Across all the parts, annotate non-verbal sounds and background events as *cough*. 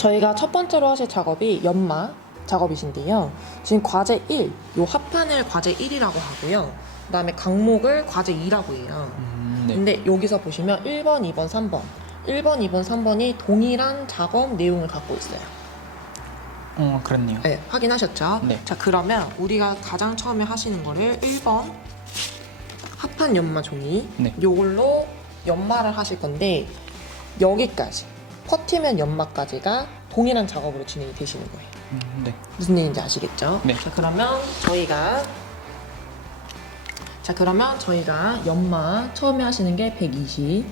저희가 첫 번째로 하실 작업이 연마 작업이신데요. 지금 과제 1, 요 합판을 과제 1이라고 하고요. 그 다음에 강목을 과제 2라고 해요. 음, 네. 근데 여기서 보시면 1번, 2번, 3번. 1번, 2번, 3번이 동일한 작업 내용을 갖고 있어요. 어, 그렇네요. 네, 확인하셨죠? 네. 자, 그러면 우리가 가장 처음에 하시는 거를 1번 합판 연마 종이 네. 요걸로 연마를 하실 건데 여기까지 퍼티면 연마까지가 동일한 작업으로 진행이 되시는 거예요. 음, 네. 무슨 얘기인지 아시겠죠? 네. 자, 그러면 저희가 자, 그러면 저희가 연마 처음에 하시는 게 120.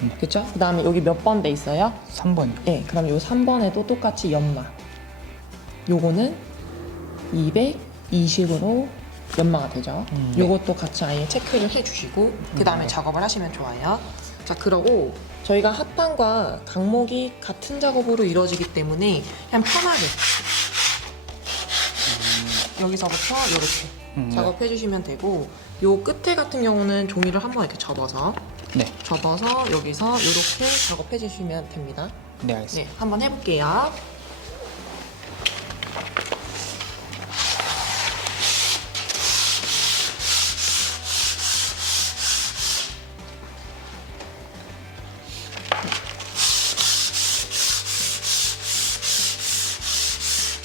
네. 그렇죠? 그다음에 여기 몇 번 돼 있어요? 3번이요. 네, 그럼 요 3번에도 똑같이 연마. 요거는 220으로 연마가 되죠. 음, 네. 요것도 같이 아예 체크를 해 주시고 그 다음에 네. 작업을 하시면 좋아요. 자, 그러고 저희가 합판과 강목이 같은 작업으로 이루어지기 때문에 그냥 편하게 여기서부터 이렇게 음, 네. 작업해 주시면 되고 요 끝에 같은 경우는 종이를 한번 이렇게 접어서 네. 접어서 여기서 이렇게 작업해 주시면 됩니다. 네, 알겠습니다. 네, 한번 해볼게요.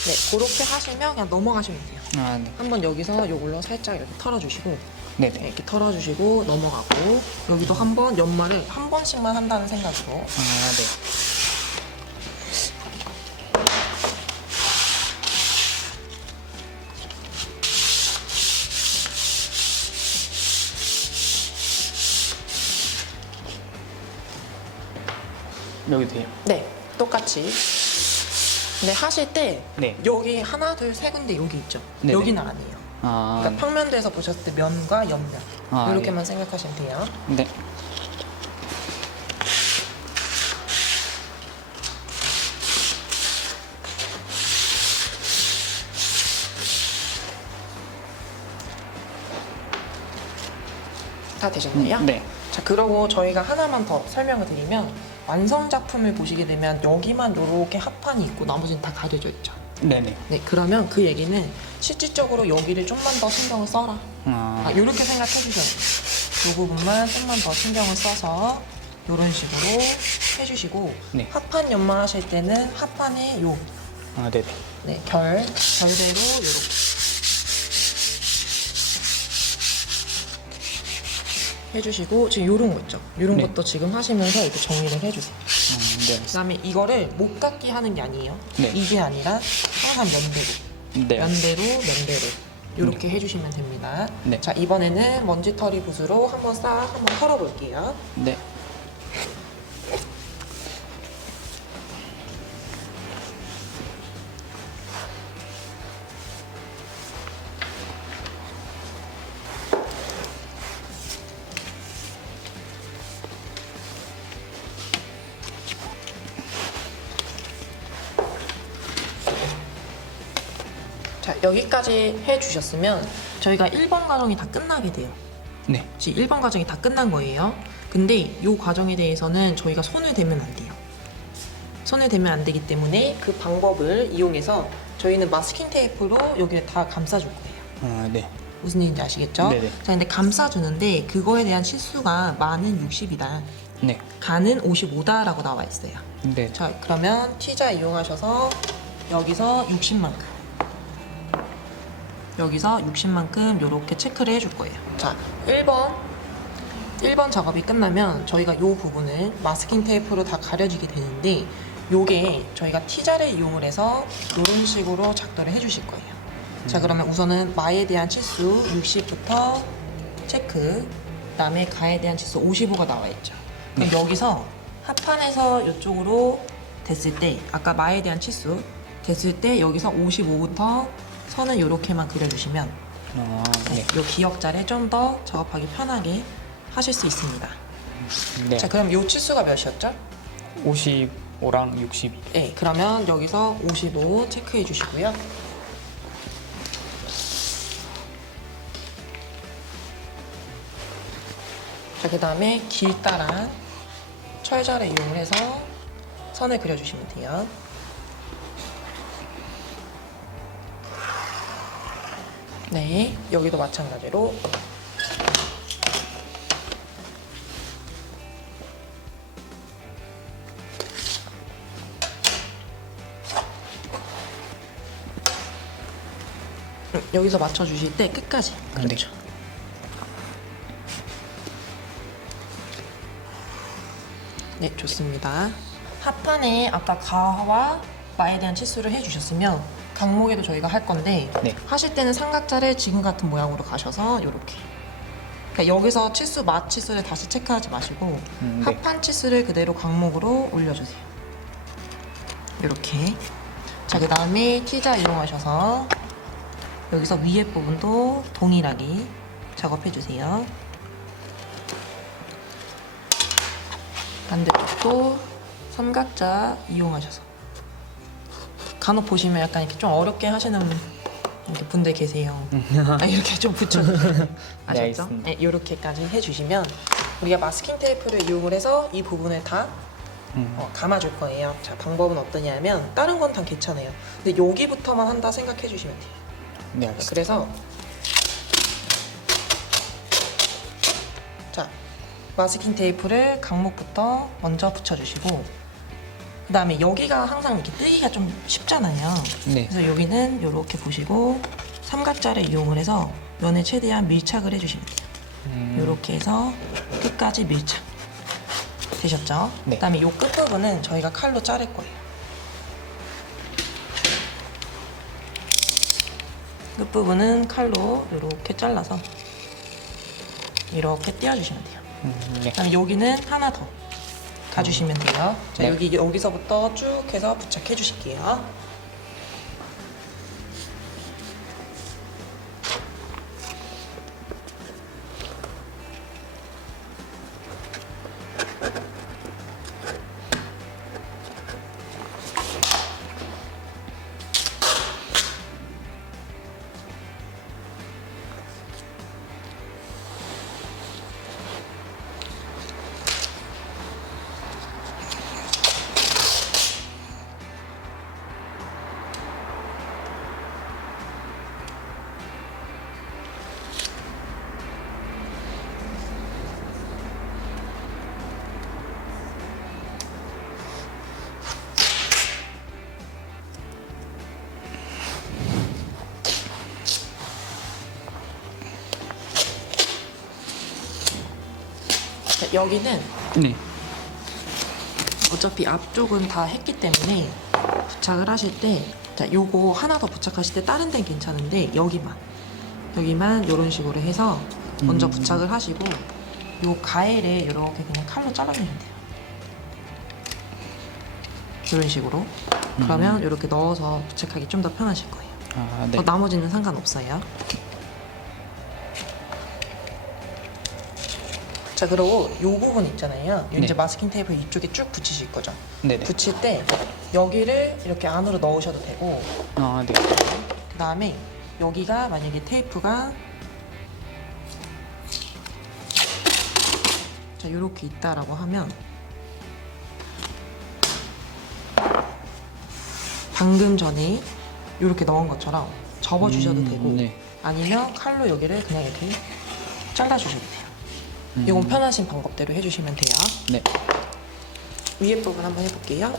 네, 그렇게 하시면 그냥 넘어가시면 돼요. 아, 네. 한번 여기서 요걸로 살짝 이렇게 털어주시고 네, 네, 네. 이렇게 털어주시고 넘어가고 여기도 한번 연말을 한 번씩만 한다는 생각으로 아, 네. 여기 돼요. 네, 똑같이. 근데 하실 때 네. 여기 하나, 둘, 세 군데 여기 있죠. 네네. 여기는 아니에요. 아, 그러니까 평면도에서 보셨을 때 면과 옆면 아, 이렇게만 생각하시면 돼요. 네. 다 되셨나요? 네. 자, 그러고 저희가 하나만 더 설명을 드리면 완성 작품을 보시게 되면 여기만 이렇게 합판이 있고 나머지는 다 가려져 있죠. 네, 네. 네, 그러면 그 얘기는 실질적으로 여기를 좀만 더 신경을 써라. 아, 아, 이렇게 생각해 주셔야 돼요. 이 부분만 좀만 더 신경을 써서 이런 식으로 해주시고 네. 합판 연마하실 때는 합판의 요 아, 네, 네. 네, 결, 결대로 이렇게 해주시고 지금 요런 거 있죠? 요런 네. 것도 지금 하시면서 이렇게 정리를 해주세요. 아, 네. 그다음에 이거를 못 깎기 하는 게 아니에요. 네. 이게 아니라 항상 면대로, 네. 면대로, 면대로 이렇게 해주시면 됩니다. 네. 자 이번에는 먼지털이 붓으로 한번 싹 한번 털어볼게요. 네. 자 여기까지 해주셨으면 저희가 1번 과정이 다 끝나게 돼요. 네. 지금 1번 과정이 다 끝난 거예요. 근데 이 과정에 대해서는 저희가 손을 대면 안 돼요. 손을 대면 안 되기 때문에 그 방법을 이용해서 저희는 마스킹 테이프로 여기를 다 감싸줄 거예요. 아, 네. 무슨 얘기인지 아시겠죠? 네네. 자, 근데 감싸주는데 그거에 대한 실수가 만은 60이다. 네. 간은 55다라고 나와 있어요. 네. 자, 그러면 T자 이용하셔서 여기서 60만큼. 여기서 60만큼 이렇게 체크를 해줄 거예요. 자, 1번. 1번 작업이 끝나면 저희가 이 부분을 마스킹 테이프로 다 가려지게 되는데 요게 저희가 T자를 이용을 해서 이런 식으로 작도를 해주실 거예요. 자, 그러면 우선은 마에 대한 치수 60부터 체크. 그다음에 가에 대한 치수 55가 나와 있죠. 그럼 여기서 합판에서 이쪽으로 됐을 때 아까 마에 대한 치수 됐을 때 여기서 55부터 선을 이렇게만 그려주시면 아, 네, 네. 요 기억자를 좀 더 작업하기 편하게 하실 수 있습니다. 네. 자, 그럼 요 치수가 몇이었죠? 55랑 62. 네, 그러면 여기서 55 체크해 주시고요. 자, 그 다음에 길다란 철자를 이용을 해서 선을 그려주시면 돼요. 네, 여기도 마찬가지로 음, 여기서 맞춰주실 때 끝까지 그렇죠. 네, 좋습니다. 합판에 아까 가와 마에 대한 치수를 해주셨으면 강목에도 저희가 할 건데 네. 하실 때는 삼각자를 지금 같은 모양으로 가셔서 이렇게 그러니까 여기서 치수 마 치수를 다시 체크하지 마시고 음, 네. 합판 치수를 그대로 강목으로 올려주세요. 이렇게 자 그 다음에 T자 이용하셔서 여기서 위에 부분도 동일하게 작업해 주세요. 반대쪽도 삼각자 이용하셔서 간혹 보시면 약간 이렇게 좀 어렵게 하시는 이렇게 분들 계세요. 아, 이렇게 좀 붙여주세요. *laughs* 네, 아셨죠? 알겠습니다. 네, 이렇게까지 해주시면 우리가 마스킹 테이프를 이용을 해서 이 부분을 다 음. 어, 감아줄 거예요. 자, 방법은 어떠냐면 다른 건 다 괜찮아요. 근데 여기부터만 한다 생각해 주시면 돼요. 네, 알겠습니다. 그래서 자 마스킹 테이프를 강목부터 먼저 붙여주시고 그 다음에 여기가 항상 이렇게 뜨기가 좀 쉽잖아요. 네. 그래서 여기는 이렇게 보시고 삼각자를 이용을 해서 면에 최대한 밀착을 해주시면 돼요. 음, 이렇게 해서 끝까지 밀착 되셨죠? 네. 그다음에 이 끝부분은 저희가 칼로 자를 거예요. 끝부분은 칼로 이렇게 잘라서 이렇게 떼어주시면 돼요. 음, 네. 그다음에 여기는 하나 더 가주시면 돼요. 자 네. 여기 여기서부터 쭉 해서 부착해 주실게요. 여기는 네. 어차피 앞쪽은 다 했기 때문에 부착을 하실 때, 자, 요거 하나 더 부착하실 때 다른 데는 괜찮은데 여기만 여기만 이런 식으로 해서 먼저 음. 부착을 하시고 요 가해를 이렇게 그냥 칼로 잘라주면 돼요. 이런 식으로. 그러면 이렇게 넣어서 부착하기 좀 더 편하실 거예요. 아, 네. 어, 나머지는 상관없어요. 자, 그리고 요 부분 있잖아요. 요 네. 이제 마스킹 테이프 이쪽에 쭉 붙이실 거죠. 네, 네. 붙일 때 여기를 이렇게 안으로 넣으셔도 되고 아, 네. 그 다음에 여기가 만약에 테이프가 자 이렇게 있다라고 하면 방금 전에 이렇게 넣은 것처럼 접어 주셔도 음, 되고 네. 아니면 칼로 여기를 그냥 이렇게 잘라 주셔도 돼요. 음, 이건 편하신 방법대로 해주시면 돼요. 네. 위에 부분 한번 해볼게요.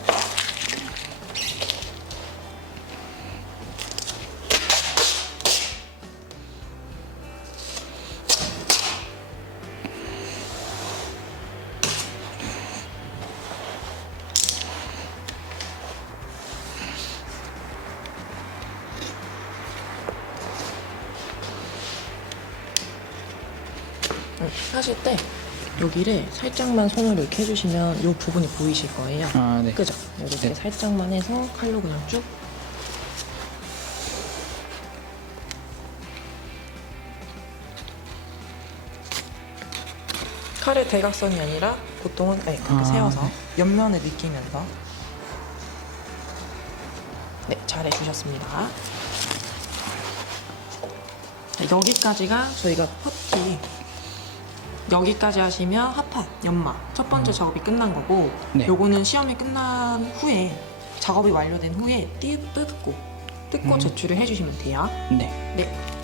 하실 때 여기를 살짝만 손으로 이렇게 해주시면 이 부분이 보이실 거예요. 아, 네. 그죠? 이렇게 네. 살짝만 해서 칼로 그냥 쭉. 칼의 대각선이 아니라 보통은 네, 이렇게 아, 세워서 네. 옆면을 느끼면서 네 잘 해주셨습니다. 자, 여기까지가 저희가 퍼티 여기까지 하시면 합판, 연마 첫 번째 작업이 끝난 거고 네. 요거는 시험이 끝난 후에 작업이 완료된 후에 띠 뜯고 뜯고 음. 제출을 해주시면 돼요. 네. 네.